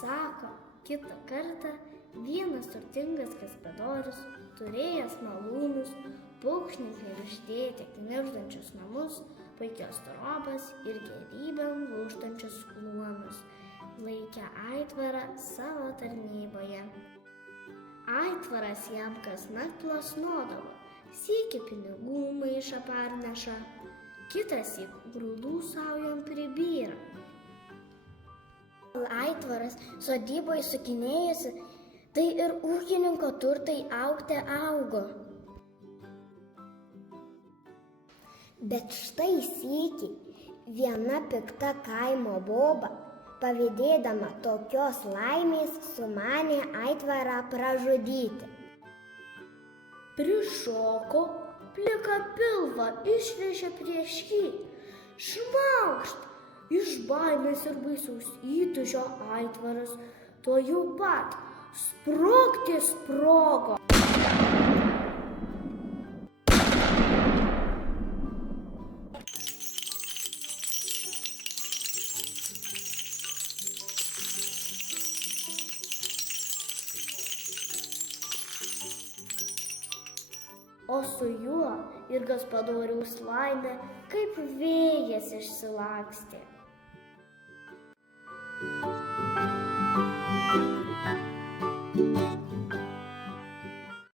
Sako, kitą kartą vienas turtingas kaspadorius, turėjęs malūnus, pukšnį knibždėti knibždančius namus, puikios trobas ir gerybėm lūžtančius kluonus, laikė aitvarą savo tarnyboje. Aitvaras jam kasnakt plasnodavo, sykį pinigų maišą parneša, kitąsyk grūdų saujom pribyra. Aitvaras sodyboje sukinėjasi, tai ir ūkininko turtai augti augo. Bet štai sykį viena pikta kaimo boba, pavydėdama tokios laimės, sumanė aitvarą pražudyti. Prišoko, pliką pilvą išvežė prieš jį. Šmaukšt! Iš baimės ir baisaus įtūžio aitvaras tuojau pat sprogti sprogo. O su juo ir gaspadoriaus laimė kaip vėjas išsilakstė.